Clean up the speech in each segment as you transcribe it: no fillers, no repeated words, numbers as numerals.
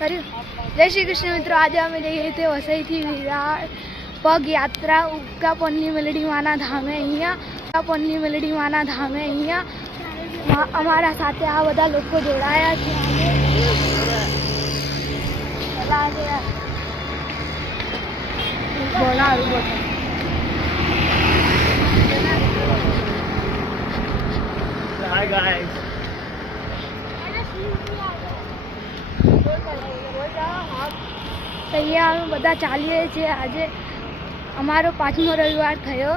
जय श्री कृष्ण मित्रों, आज अमे जઈએ थे वसई थी विरार पग यात्रा उगता पन्नी मेलडी माना धामे अहींया पन्नी मेलडी माना धामे अहींया अमारा साथे आ बधा लोको जोड़ाया छे। Hi guys. અહીંયા અમે બધા ચાલીએ છીએ। આજે અમારો 5મો રવિવાર થયો।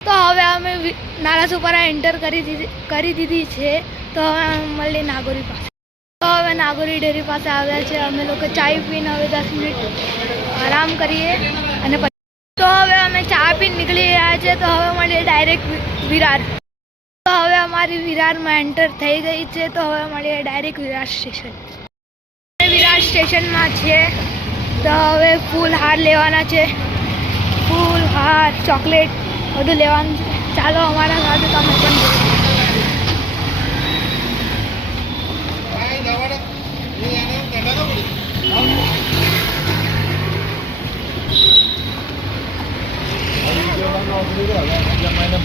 तो हवे अमे नारासुपरा एंटर करी दीधी छे। तो हवे मळीए नागोरी पास। तो हवे नागोरी डेरी पास आव्या छे। अमे लोको चाय पीने हवे 10 मिनिट आराम करीए अने तो हवे अमे चा पीने निकली रह्या छे। तो हवे मळीए डायरेक्ट विरार। तो हवे अमारी विरार में एंटर थई गई छे। तो हवे मळीए direct Virar station. Virar station में छे। तो हवे फूल हार लेवाना छे। फूल हार चॉकलेट બધું લેવાનું છે। ચાલો અમારા સાથે તમે પણ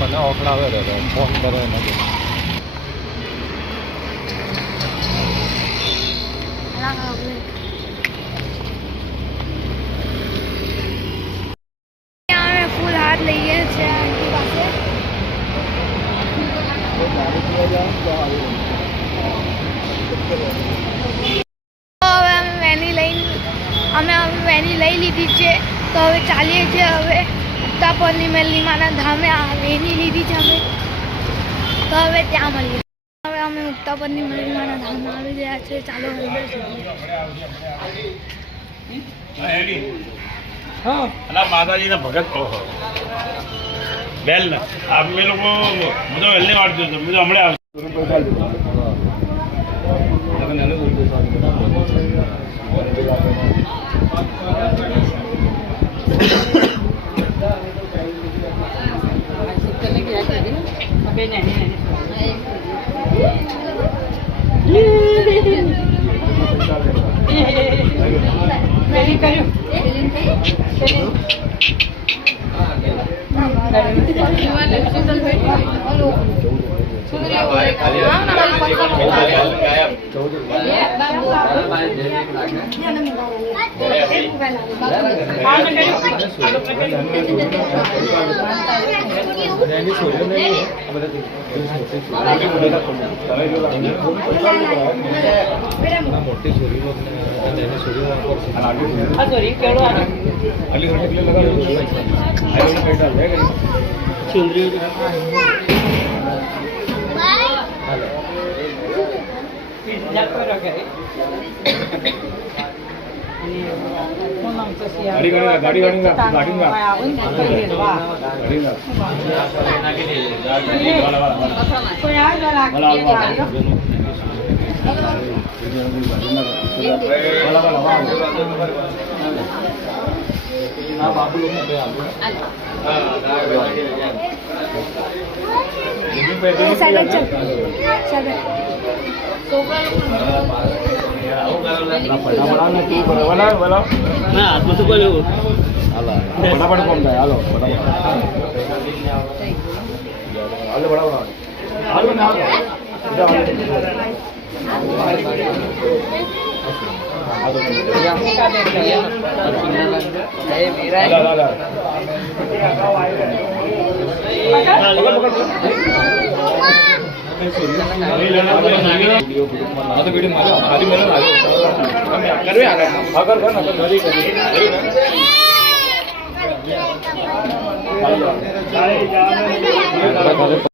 મને ઓકળાવે ફોન કરે फूल हार लईए छे आंटी पासे। तो हवे अमे वेनी लई लीधी छे। तो हवे चालीए छे। हवे उगता पन्नी मेलडी माना धामे आ वेनी लीधी छे अमे। तो हवे त्यां मळीए। हवे अमे उगता पन्नी मेलडी माना धामे आवी गया छे। चालो अंदर जईए। हाँ अला माताजी ने भगत कहो बेल ना आप में लोग मुझे वेलने वाट दो मुझे हमले आ